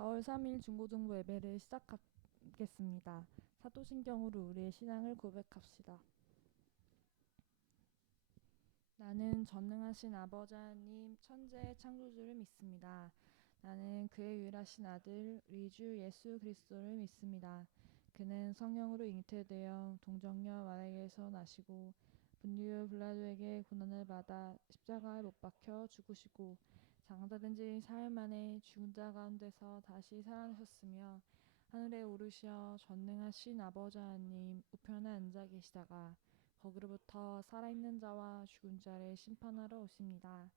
4월 3일 중고등부 예배를 시작하겠습니다. 사도신경으로 우리의 신앙을 고백합시다. 나는 전능하신 아버지 하나님 천재의 창조주를 믿습니다. 나는 그의 유일하신 아들 우리 주 예수 그리스도를 믿습니다. 그는 성령으로 잉태되어 동정녀 마리아에게서 나시고 본디오 빌라도에게 고난을 받아 십자가에 못 박혀 죽으시고 장사된 지 사흘 만에 죽은 자 가운데서 다시 살아나셨으며 하늘에 오르시어 전능하신 아버지 하나님 우편에 앉아 계시다가 거기로부터 살아있는 자와 죽은 자를 심판하러 오십니다.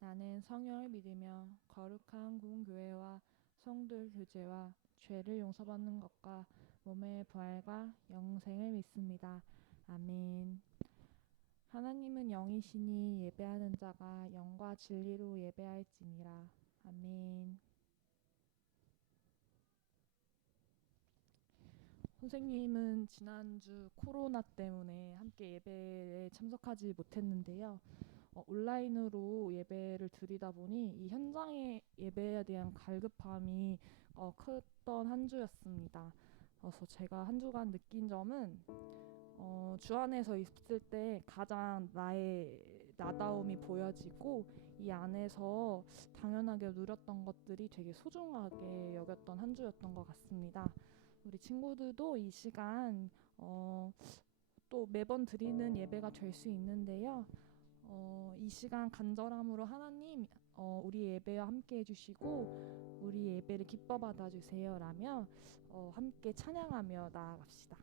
나는 성령을 믿으며 거룩한 공교회와 성도의 교제와 죄를 용서받는 것과 몸의 부활과 영생을 믿습니다. 아멘. 하나님은 영이시니 예배하는 자가 영과 진리로 예배할지니라. 아멘. 선생님은 지난주 코로나 때문에 함께 예배에 참석하지 못했는데요. 온라인으로 예배를 드리다 보니 이 현장의 예배에 대한 갈급함이 컸던 한 주였습니다. 그래서 제가 한 주간 느낀 점은 주 안에서 있을 때 가장 나의 나다움이 보여지고 이 안에서 당연하게 누렸던 것들이 되게 소중하게 여겼던 한 주였던 것 같습니다. 우리 친구들도 이 시간 또 매번 드리는 예배가 될 수 있는데요. 이 시간 간절함으로 하나님 우리 예배와 함께 해주시고 우리 예배를 기뻐 받아주세요 라며 함께 찬양하며 나아갑시다.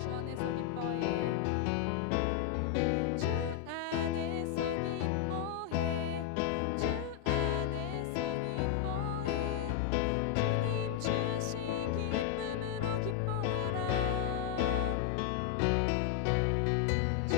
주 안에서 기뻐해 주 안에서 기뻐해 주 안에서 기뻐해 주님 주신 기쁨으로 기뻐하라 주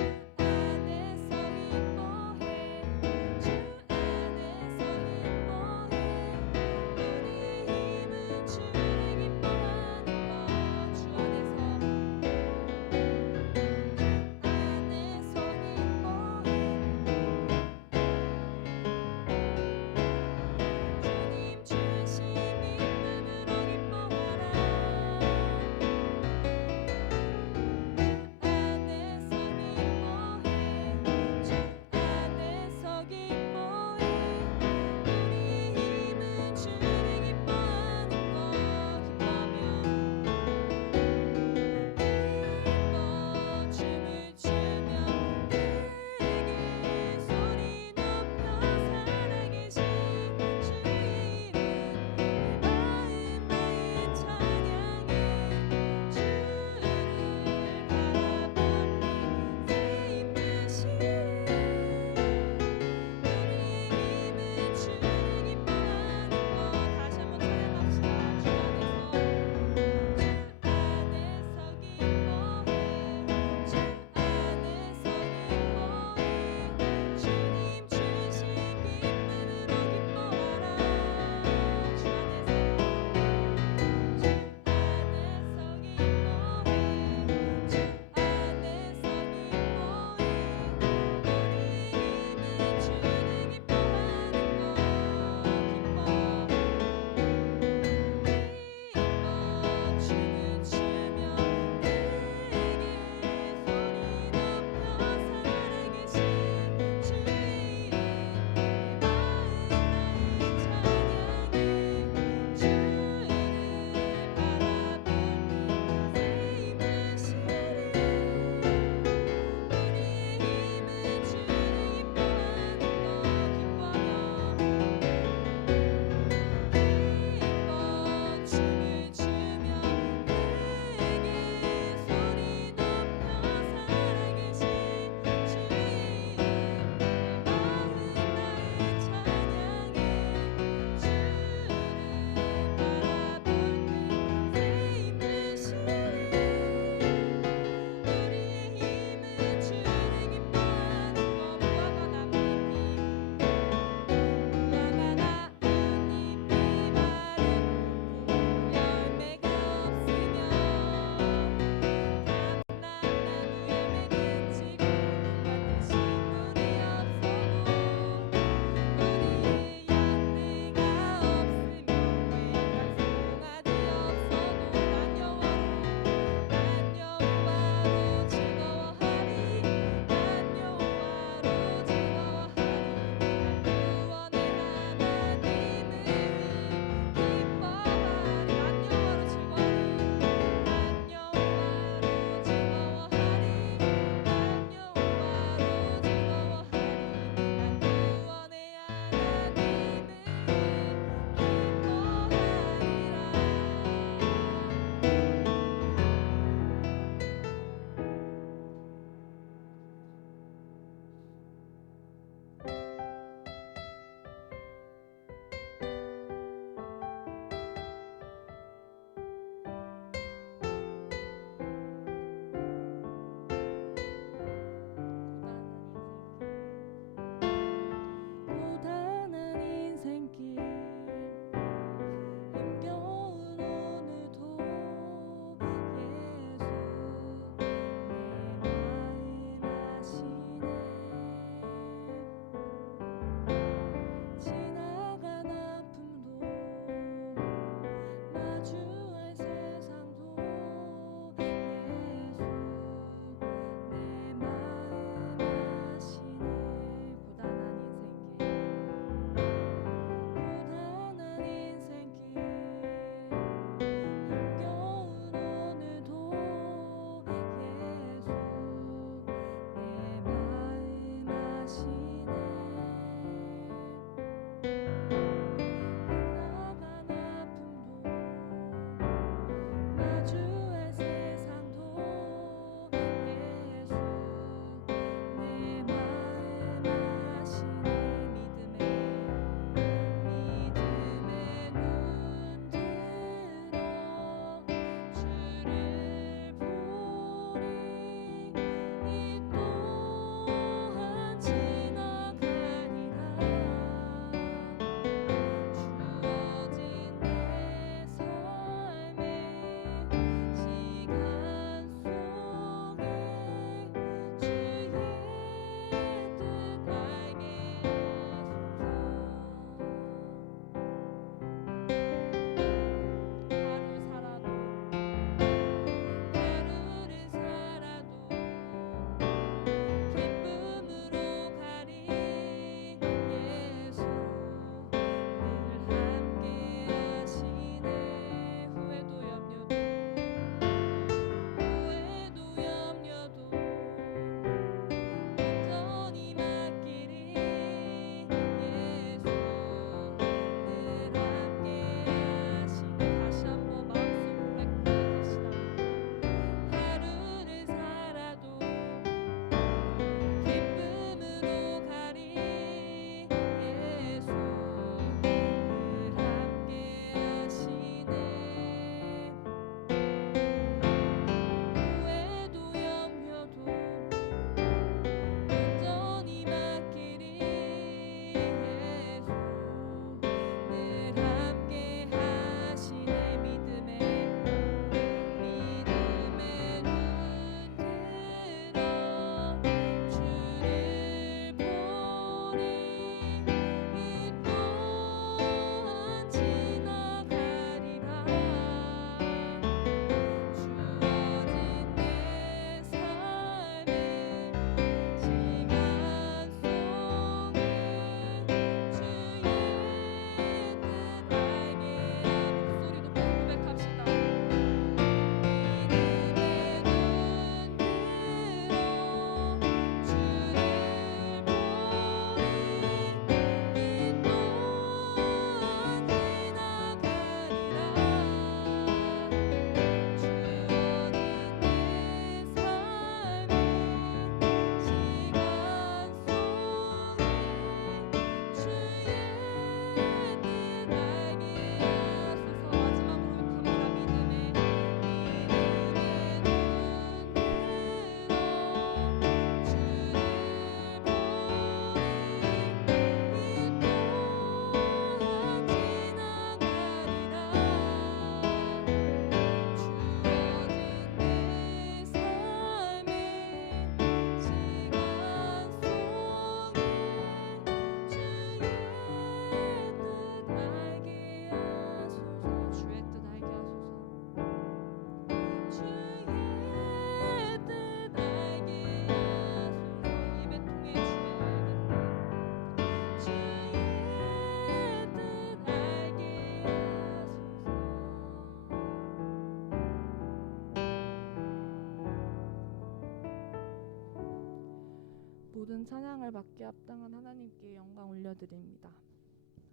모든 찬양을 받게 합당한 하나님께 영광 올려드립니다.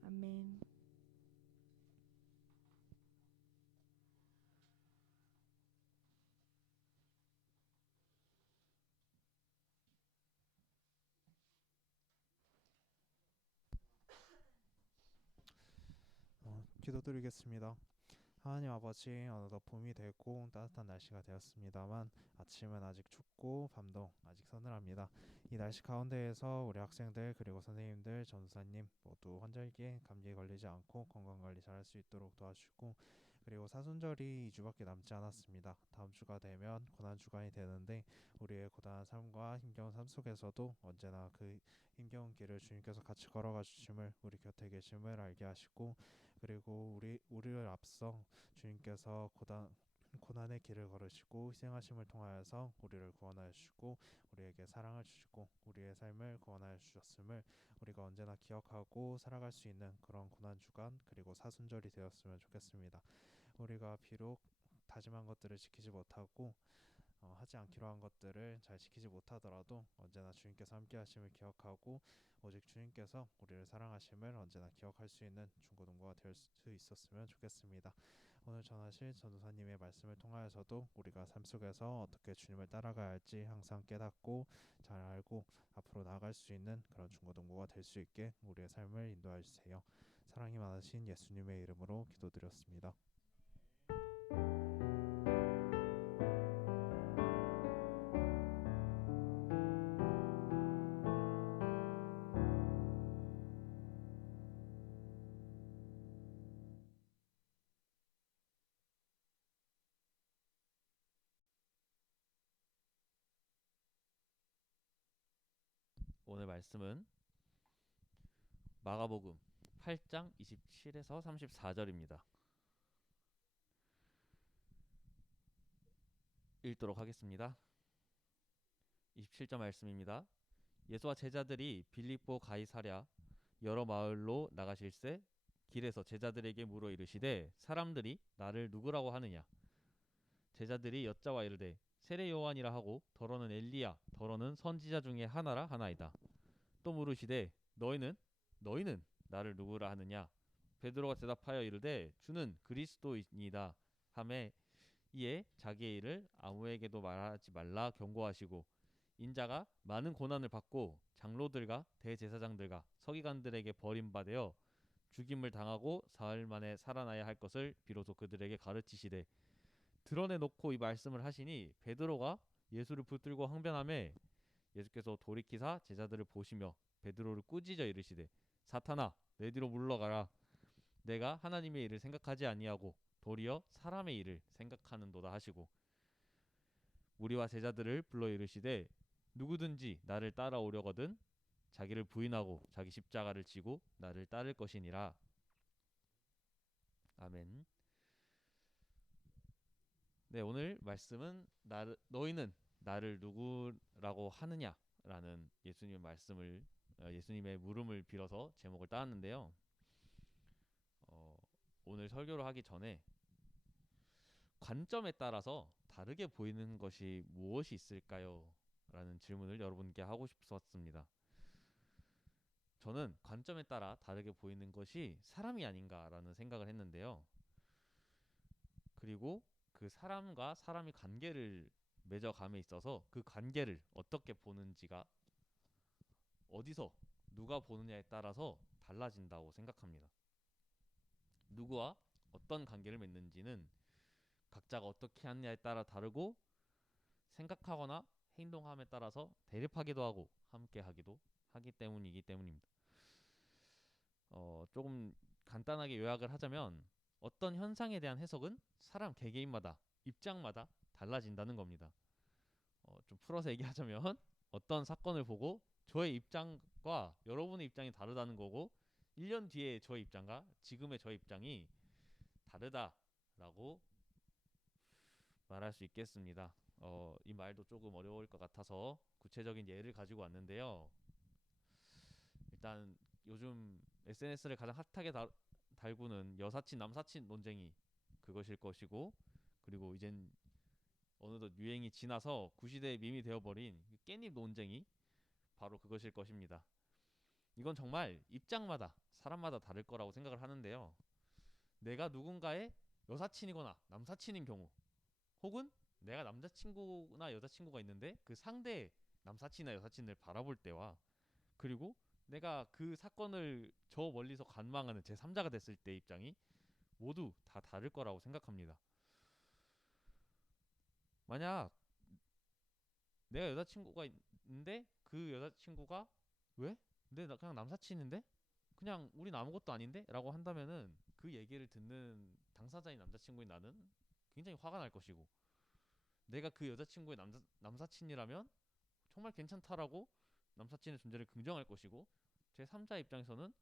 아멘. 기도드리겠습니다. 하나님 아버지, 어느덧 봄이 되고 따뜻한 날씨가 되었습니다만 아침은 아직 춥고 밤도 아직 서늘합니다. 이 날씨 가운데에서 우리 학생들 그리고 선생님들, 전도사님 모두 환절기에 감기에 걸리지 않고 건강관리 잘할 수 있도록 도와주시고, 그리고 사순절이 2주밖에 남지 않았습니다. 다음 주가 되면 고난주간이 되는데 우리의 고단한 삶과 힘겨운 삶 속에서도 언제나 그 힘겨운 길을 주님께서 같이 걸어가 주심을, 우리 곁에 계심을 알게 하시고, 그리고 우리를 앞서 주님께서 고난의 길을 걸으시고 희생하심을 통하여서 우리를 구원하여 주시고 우리에게 사랑을 주시고 우리의 삶을 구원하여 주셨음을 우리가 언제나 기억하고 살아갈 수 있는 그런 고난주간 그리고 사순절이 되었으면 좋겠습니다. 우리가 비록 다짐한 것들을 지키지 못하고 하지 않기로 한 것들을 잘 지키지 못하더라도 언제나 주님께서 함께 하심을 기억하고 오직 주님께서 우리를 사랑하심을 언제나 기억할 수 있는 중고등부가 될 수 있었으면 좋겠습니다. 오늘 전하실 전도사님의 말씀을 통하여서도 우리가 삶 속에서 어떻게 주님을 따라가야 할지 항상 깨닫고 잘 알고 앞으로 나아갈 수 있는 그런 중고등부가 될 수 있게 우리의 삶을 인도하여 주세요. 사랑이 많으신 예수님의 이름으로 기도드렸습니다. 오늘 말씀은 마가복음 8장 27에서 34절입니다. 읽도록 하겠습니다. 27절 말씀입니다. 예수와 제자들이 빌립보 가이사랴 여러 마을로 나가실새 길에서 제자들에게 물어 이르시되 사람들이 나를 누구라고 하느냐. 제자들이 여짜와 이르되 세례 요한이라 하고 더러는 엘리야 더러는 선지자 중에 하나라 하나이다. 또 물으시되 너희는 나를 누구라 하느냐. 베드로가 대답하여 이르되 주는 그리스도이니이다 하매 이에 자기의 일을 아무에게도 말하지 말라 경고하시고 인자가 많은 고난을 받고 장로들과 대제사장들과 서기관들에게 버림받아 죽임을 당하고 사흘 만에 살아나야 할 것을 비로소 그들에게 가르치시되 드러내놓고 이 말씀을 하시니 베드로가 예수를 붙들고 항변하매 예수께서 돌이키사 제자들을 보시며 베드로를 꾸짖어 이르시되 사탄아 내 뒤로 물러가라. 내가 하나님의 일을 생각하지 아니하고 도리어 사람의 일을 생각하는도다 하시고 무리와 제자들을 불러 이르시되 누구든지 나를 따라오려거든 자기를 부인하고 자기 십자가를 지고 나를 따를 것이니라. 아멘. 네, 오늘 말씀은 너희는 나를 누구라고 하느냐라는 예수님의 말씀을 예수님의 물음을 빌어서 제목을 따왔는데요. 오늘 설교를 하기 전에 관점에 따라서 다르게 보이는 것이 무엇이 있을까요? 라는 질문을 여러분께 하고 싶었습니다. 저는 관점에 따라 다르게 보이는 것이 사람이 아닌가라는 생각을 했는데요. 그리고 그 사람과 사람의 관계를 맺어감에 있어서 그 관계를 어떻게 보는지가 어디서 누가 보느냐에 따라서 달라진다고 생각합니다. 누구와 어떤 관계를 맺는지는 각자가 어떻게 하느냐에 따라 다르고 생각하거나 행동함에 따라서 대립하기도 하고 함께하기도 하기 때문입니다. 조금 간단하게 요약을 하자면 어떤 현상에 대한 해석은 사람 개개인마다 입장마다 달라진다는 겁니다. 좀 풀어서 얘기하자면 어떤 사건을 보고 저의 입장과 여러분의 입장이 다르다는 거고 1년 뒤에 저의 입장과 지금의 저의 입장이 다르다라고 말할 수 있겠습니다. 이 말도 조금 어려울 것 같아서 구체적인 예를 가지고 왔는데요. 일단 요즘 SNS를 가장 핫하게 달구는 여사친 남사친 논쟁이 그것일 것이고, 그리고 이젠 어느덧 유행이 지나서 구시대의 밈이 되어버린 깻잎 논쟁이 바로 그것일 것입니다. 이건 정말 입장마다 사람마다 다를 거라고 생각을 하는데요. 내가 누군가의 여사친이거나 남사친인 경우, 혹은 내가 남자친구나 여자친구가 있는데 그 상대의 남사친이나 여사친을 바라볼 때와, 그리고 내가 그 사건을 저 멀리서 관망하는 제3자가 됐을 때 입장이 모두 다 다를 거라고 생각합니다. 만약 내가 여자친구가 있는데 그 여자친구가 왜? 근데 나 그냥 남사친인데? 그냥 우린 아무것도 아닌데? 라고 한다면은 그 얘기를 듣는 당사자인 남자친구인 나는 굉장히 화가 날 것이고, 내가 그 여자친구의 남사친이라면 정말 괜찮다라고 남사친의 존재를 긍정할 것이고, 제3자 입장에서는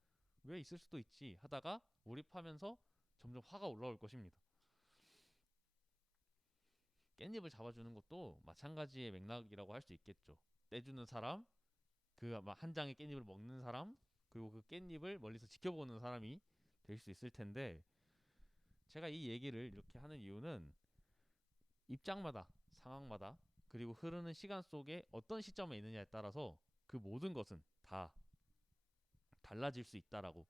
왜 있을 수도 있지 하다가 몰입하면서 점점 화가 올라올 것입니다. 깻잎을 잡아주는 것도 마찬가지의 맥락이라고 할 수 있겠죠. 떼주는 사람, 그 한 장의 깻잎을 먹는 사람, 그리고 그 깻잎을 멀리서 지켜보는 사람이 될 수 있을 텐데, 제가 이 얘기를 이렇게 하는 이유는 입장마다, 상황마다, 그리고 흐르는 시간 속에 어떤 시점에 있느냐에 따라서 그 모든 것은 다 달라질 수 있다라고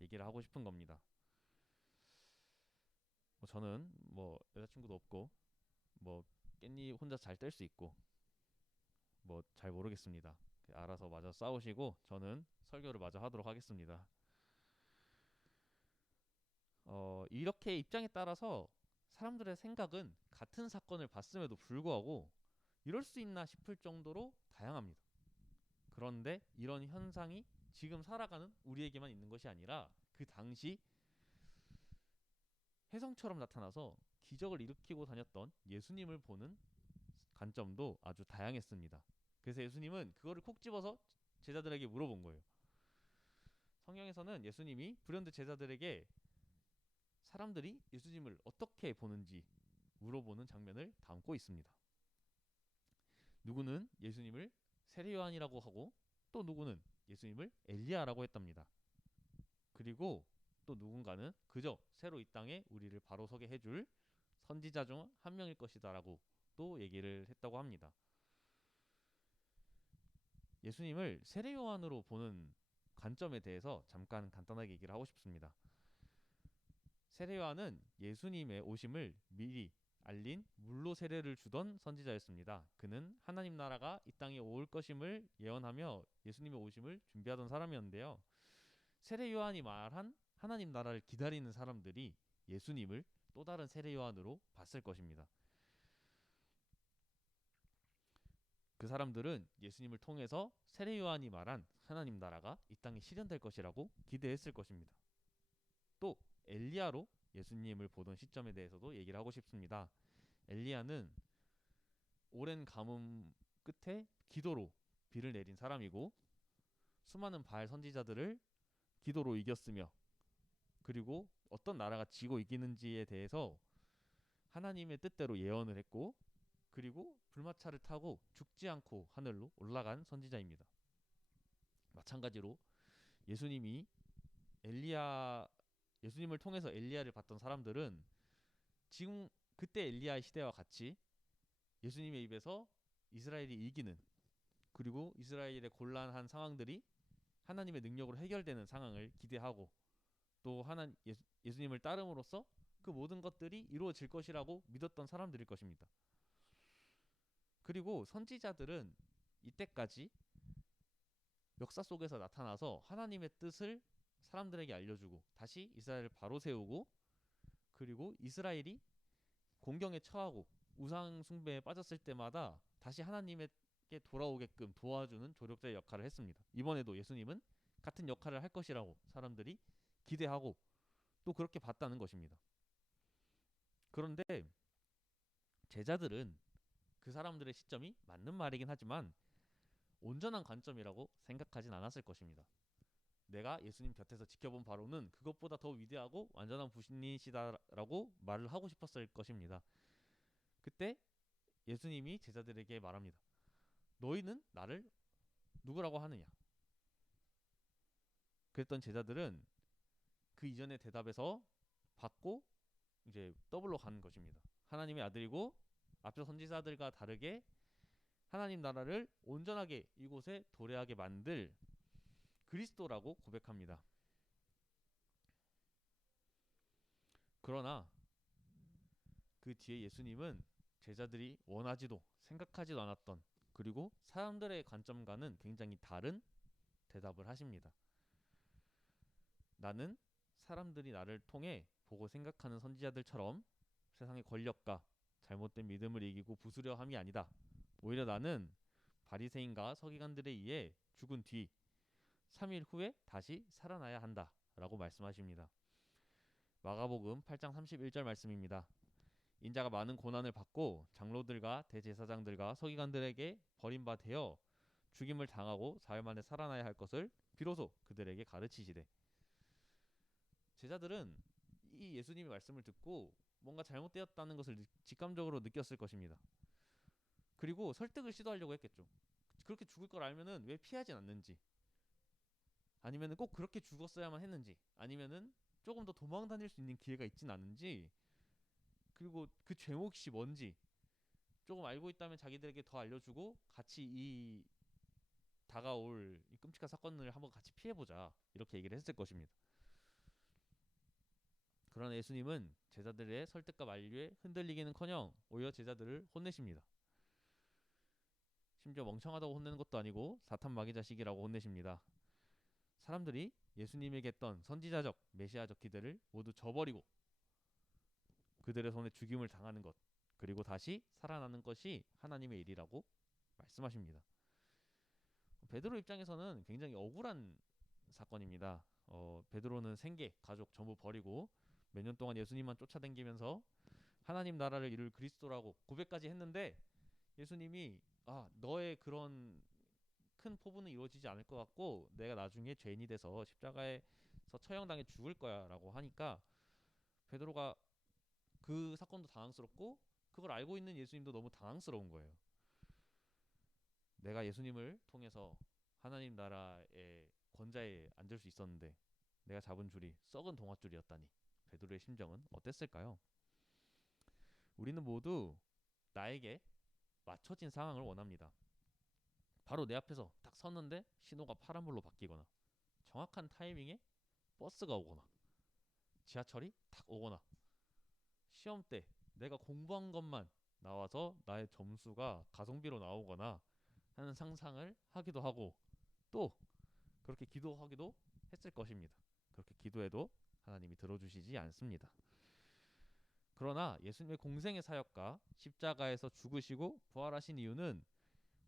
얘기를 하고 싶은 겁니다. 저는 여자친구도 없고 깻잎 혼자 잘 뗄 수 있고 잘 모르겠습니다. 알아서 마저 싸우시고 저는 설교를 마저 하도록 하겠습니다. 이렇게 입장에 따라서 사람들의 생각은 같은 사건을 봤음에도 불구하고 이럴 수 있나 싶을 정도로 다양합니다. 그런데 이런 현상이 지금 살아가는 우리에게만 있는 것이 아니라 그 당시 혜성처럼 나타나서 기적을 일으키고 다녔던 예수님을 보는 관점도 아주 다양했습니다. 그래서 예수님은 그거를 콕 집어서 제자들에게 물어본 거예요. 성경에서는 예수님이 불현듯 제자들에게 사람들이 예수님을 어떻게 보는지 물어보는 장면을 담고 있습니다. 누구는 예수님을 세례요한이라고 하고, 또 누구는 예수님을 엘리야라고 했답니다. 그리고 또 누군가는 그저 새로 이 땅에 우리를 바로 서게 해줄 선지자 중 한 명일 것이다 라고 또 얘기를 했다고 합니다. 예수님을 세례요한으로 보는 관점에 대해서 잠깐 간단하게 얘기를 하고 싶습니다. 세례요한은 예수님의 오심을 미리 알린 물로 세례를 주던 선지자였습니다. 그는 하나님 나라가 이 땅에 올 것임을 예언하며 예수님의 오심을 준비하던 사람이었는데요. 세례요한이 말한 하나님 나라를 기다리는 사람들이 예수님을 또 다른 세례요한으로 봤을 것입니다. 그 사람들은 예수님을 통해서 세례요한이 말한 하나님 나라가 이 땅에 실현될 것이라고 기대했을 것입니다. 또 엘리야로 예수님을 보던 시점에 대해서도 얘기를 하고 싶습니다. 엘리야는 오랜 가뭄 끝에 기도로 비를 내린 사람이고, 수많은 바알 선지자들을 기도로 이겼으며, 그리고 어떤 나라가 지고 이기는지에 대해서 하나님의 뜻대로 예언을 했고, 그리고 불마차를 타고 죽지 않고 하늘로 올라간 선지자입니다. 마찬가지로 예수님이 엘리야 예수님을 통해서 엘리야를 봤던 사람들은 지금 그때 엘리야의 시대와 같이 예수님의 입에서 이스라엘이 이기는, 그리고 이스라엘의 곤란한 상황들이 하나님의 능력으로 해결되는 상황을 기대하고, 또 예수님을 따름으로써 그 모든 것들이 이루어질 것이라고 믿었던 사람들일 것입니다. 그리고 선지자들은 이때까지 역사 속에서 나타나서 하나님의 뜻을 사람들에게 알려주고 다시 이스라엘을 바로 세우고, 그리고 이스라엘이 공경에 처하고 우상 숭배에 빠졌을 때마다 다시 하나님에게 돌아오게끔 도와주는 조력자의 역할을 했습니다. 이번에도 예수님은 같은 역할을 할 것이라고 사람들이 기대하고 또 그렇게 봤다는 것입니다. 그런데 제자들은 그 사람들의 시점이 맞는 말이긴 하지만 온전한 관점이라고 생각하진 않았을 것입니다. 내가 예수님 곁에서 지켜본 바로는 그것보다 더 위대하고 완전한 분이시다라고 말을 하고 싶었을 것입니다. 그때 예수님이 제자들에게 말합니다. 너희는 나를 누구라고 하느냐? 그랬던 제자들은 그 이전의 대답에서 받고 이제 더블로 가는 것입니다. 하나님의 아들이고 앞서 선지자들과 다르게 하나님 나라를 온전하게 이곳에 도래하게 만들 그리스도라고 고백합니다. 그러나 그 뒤에 예수님은 제자들이 원하지도 생각하지도 않았던, 그리고 사람들의 관점과는 굉장히 다른 대답을 하십니다. 나는 사람들이 나를 통해 보고 생각하는 선지자들처럼 세상의 권력과 잘못된 믿음을 이기고 부수려함이 아니다. 오히려 나는 바리새인과 서기관들에 의해 죽은 뒤 3일 후에 다시 살아나야 한다 라고 말씀하십니다. 마가복음 8장 31절 말씀입니다. 인자가 많은 고난을 받고 장로들과 대제사장들과 서기관들에게 버림받아 죽임을 당하고 사흘 만에 살아나야 할 것을 비로소 그들에게 가르치시되. 제자들은 이 예수님의 말씀을 듣고 뭔가 잘못되었다는 것을 직감적으로 느꼈을 것입니다. 그리고 설득을 시도하려고 했겠죠. 그렇게 죽을 걸 알면은 왜 피하진 않는지, 아니면은 꼭 그렇게 죽었어야만 했는지, 아니면은 조금 더 도망 다닐 수 있는 기회가 있진 않은지, 그리고 그 죄목이 뭔지 조금 알고 있다면 자기들에게 더 알려주고 같이 이 다가올 이 끔찍한 사건을 한번 같이 피해보자, 이렇게 얘기를 했을 것입니다. 그러나 예수님은 제자들의 설득과 만류에 흔들리기는커녕 오히려 제자들을 혼내십니다. 심지어 멍청하다고 혼내는 것도 아니고 사탄 마귀 자식이라고 혼내십니다. 사람들이 예수님에게 했던 선지자적 메시아적 기대를 모두 저버리고 그들의 손에 죽임을 당하는 것, 그리고 다시 살아나는 것이 하나님의 일이라고 말씀하십니다. 베드로 입장에서는 굉장히 억울한 사건입니다. 베드로는 생계, 가족 전부 버리고 몇 년 동안 예수님만 쫓아다니면서 하나님 나라를 이룰 그리스도라고 고백까지 했는데, 예수님이 너의 그런 큰 포부는 이루어지지 않을 것 같고 내가 나중에 죄인이 돼서 십자가에서 처형당해 죽을 거야 라고 하니까 베드로가 그 사건도 당황스럽고 그걸 알고 있는 예수님도 너무 당황스러운 거예요. 내가 예수님을 통해서 하나님 나라의 권좌에 앉을 수 있었는데 내가 잡은 줄이 썩은 동아줄이었다니 베드로의 심정은 어땠을까요? 우리는 모두 나에게 맞춰진 상황을 원합니다. 바로 내 앞에서 딱 섰는데 신호가 파란불로 바뀌거나, 정확한 타이밍에 버스가 오거나, 지하철이 딱 오거나, 시험 때 내가 공부한 것만 나와서 나의 점수가 가성비로 나오거나 하는 상상을 하기도 하고, 또 그렇게 기도하기도 했을 것입니다. 그렇게 기도해도 하나님이 들어주시지 않습니다. 그러나 예수님의 공생의 사역과 십자가에서 죽으시고 부활하신 이유는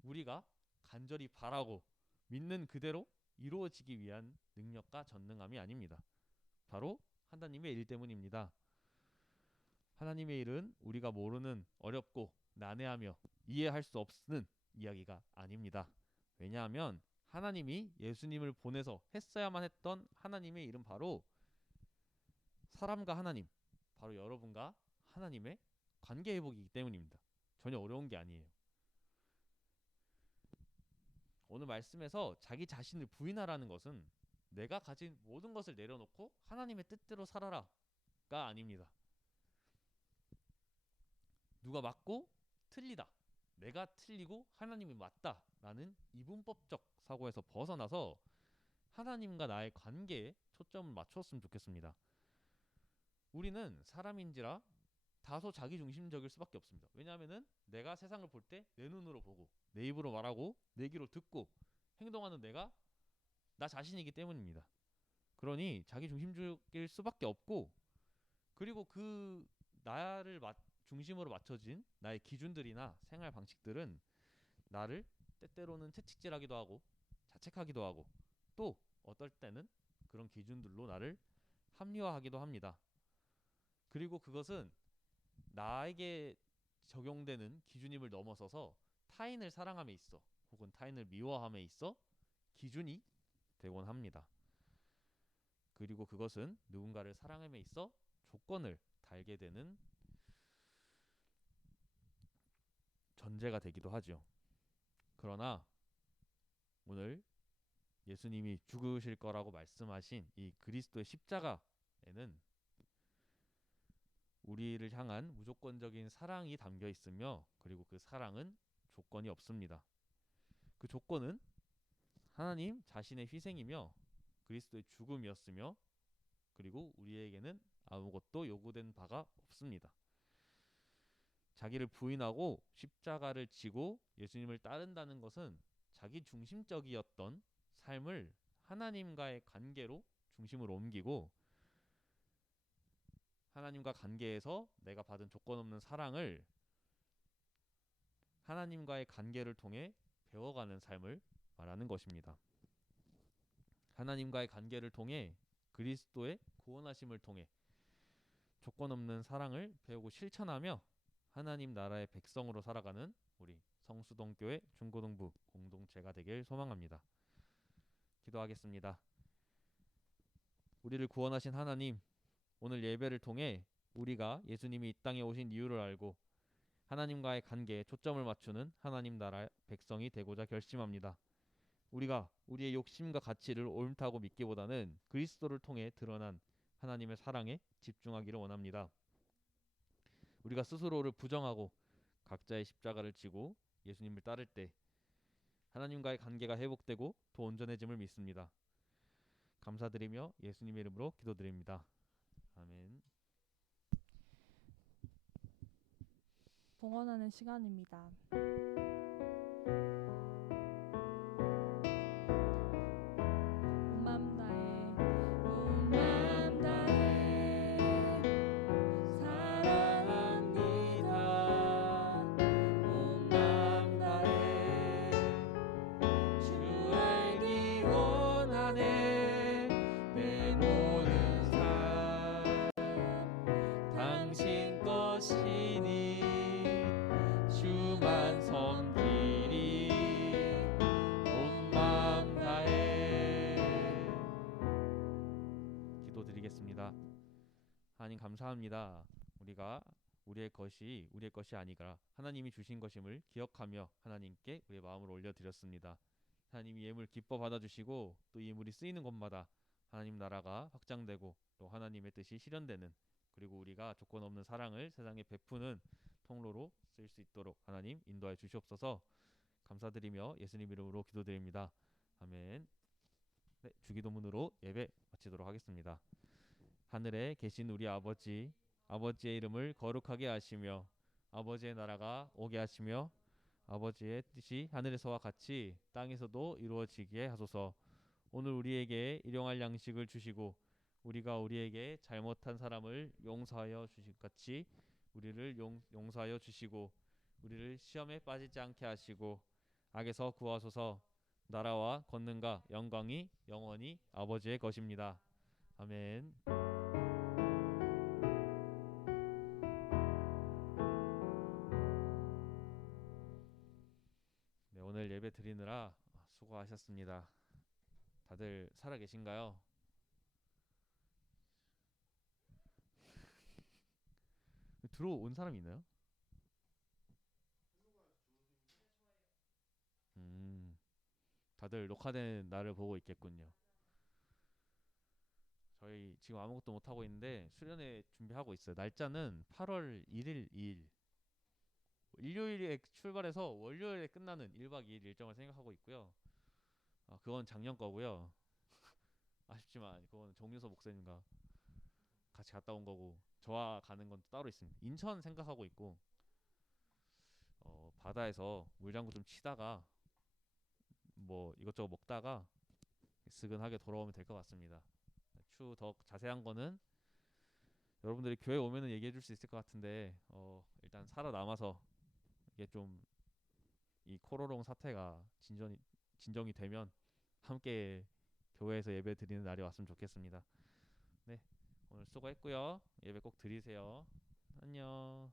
우리가 간절히 바라고 믿는 그대로 이루어지기 위한 능력과 전능함이 아닙니다. 바로 하나님의 일 때문입니다. 하나님의 일은 우리가 모르는 어렵고 난해하며 이해할 수 없는 이야기가 아닙니다. 왜냐하면 하나님이 예수님을 보내서 했어야만 했던 하나님의 일은 바로 사람과 하나님, 바로 여러분과 하나님의 관계 회복이기 때문입니다. 전혀 어려운 게 아니에요. 오늘 말씀에서 자기 자신을 부인하라는 것은 내가 가진 모든 것을 내려놓고 하나님의 뜻대로 살아라가 아닙니다. 누가 맞고 틀리다, 내가 틀리고 하나님이 맞다라는 이분법적 사고에서 벗어나서 하나님과 나의 관계에 초점을 맞췄으면 좋겠습니다. 우리는 사람인지라 다소 자기중심적일 수밖에 없습니다. 왜냐하면은 내가 세상을 볼 때 내 눈으로 보고 내 입으로 말하고 내 귀로 듣고 행동하는 내가 나 자신이기 때문입니다. 그러니 자기중심적일 수밖에 없고, 그리고 그 나를 중심으로 맞춰진 나의 기준들이나 생활 방식들은 나를 때때로는 채찍질하기도 하고 자책하기도 하고, 또 어떨 때는 그런 기준들로 나를 합리화하기도 합니다. 그리고 그것은 나에게 적용되는 기준임을 넘어서서 타인을 사랑함에 있어 혹은 타인을 미워함에 있어 기준이 되곤 합니다. 그리고 그것은 누군가를 사랑함에 있어 조건을 달게 되는 전제가 되기도 하죠. 그러나 오늘 예수님이 죽으실 거라고 말씀하신 이 그리스도의 십자가에는 우리를 향한 무조건적인 사랑이 담겨 있으며, 그리고 그 사랑은 조건이 없습니다. 그 조건은 하나님 자신의 희생이며 그리스도의 죽음이었으며, 그리고 우리에게는 아무것도 요구된 바가 없습니다. 자기를 부인하고 십자가를 지고 예수님을 따른다는 것은 자기 중심적이었던 삶을 하나님과의 관계로 중심을 옮기고, 하나님과 관계에서 내가 받은 조건 없는 사랑을 하나님과의 관계를 통해 배워가는 삶을 말하는 것입니다. 하나님과의 관계를 통해 그리스도의 구원하심을 통해 조건 없는 사랑을 배우고 실천하며 하나님 나라의 백성으로 살아가는 우리 성수동교회 중고등부 공동체가 되길 소망합니다. 기도하겠습니다. 우리를 구원하신 하나님, 오늘 예배를 통해 우리가 예수님이 이 땅에 오신 이유를 알고 하나님과의 관계에 초점을 맞추는 하나님 나라의 백성이 되고자 결심합니다. 우리가 우리의 욕심과 가치를 옳다고 믿기보다는 그리스도를 통해 드러난 하나님의 사랑에 집중하기를 원합니다. 우리가 스스로를 부정하고 각자의 십자가를 지고 예수님을 따를 때 하나님과의 관계가 회복되고 더 온전해짐을 믿습니다. 감사드리며 예수님의 이름으로 기도드립니다. 아멘. 봉헌하는 시간입니다. 하나님 감사합니다. 우리가 우리의 것이 아니라 하나님이 주신 것임을 기억하며 하나님께 우리의 마음을 올려드렸습니다. 하나님이 예물 기뻐 받아주시고 또 이 예물이 쓰이는 곳마다 하나님 나라가 확장되고 또 하나님의 뜻이 실현되는, 그리고 우리가 조건 없는 사랑을 세상에 베푸는 통로로 쓸 수 있도록 하나님 인도하여 주시옵소서. 감사드리며 예수님 이름으로 기도드립니다. 아멘. 네, 주기도문으로 예배 마치도록 하겠습니다. 하늘에 계신 우리 아버지, 아버지의 이름을 거룩하게 하시며 아버지의 나라가 오게 하시며 아버지의 뜻이 하늘에서와 같이 땅에서도 이루어지게 하소서. 오늘 우리에게 일용할 양식을 주시고 우리가 우리에게 잘못한 사람을 용서하여 주실 같이 우리를 용서하여 주시고 우리를 시험에 빠지지 않게 하시고 악에서 구하소서. 나라와 권능과 영광이 영원히 아버지의 것입니다. 아멘. 네, 오늘 예배 드리느라 수고하셨습니다. 다들 살아 계신가요? 들어온 사람이 있나요? 음, 다들 녹화된 날을 보고 있겠군요. 저희 지금 아무것도 못 하고 있는데 수련회 준비하고 있어요. 날짜는 8월 1일, 2일. 일요일에 출발해서 월요일에 끝나는 1박 2일 일정을 생각하고 있고요. 그건 작년 거고요. 아쉽지만 그건 정유서 목사님과 같이 갔다 온 거고 저와 가는 건 따로 있습니다. 인천 생각하고 있고 바다에서 물장구 좀 치다가 뭐 이것저것 먹다가 스근하게 돌아오면 될 것 같습니다. 추후 더 자세한 거는 여러분들이 교회 오면은 얘기해 줄 수 있을 것 같은데 일단 살아남아서 이게 좀 이 코로롱 사태가 진정이 되면 함께 교회에서 예배 드리는 날이 왔으면 좋겠습니다. 네, 오늘 수고했고요. 예배 꼭 드리세요. 안녕.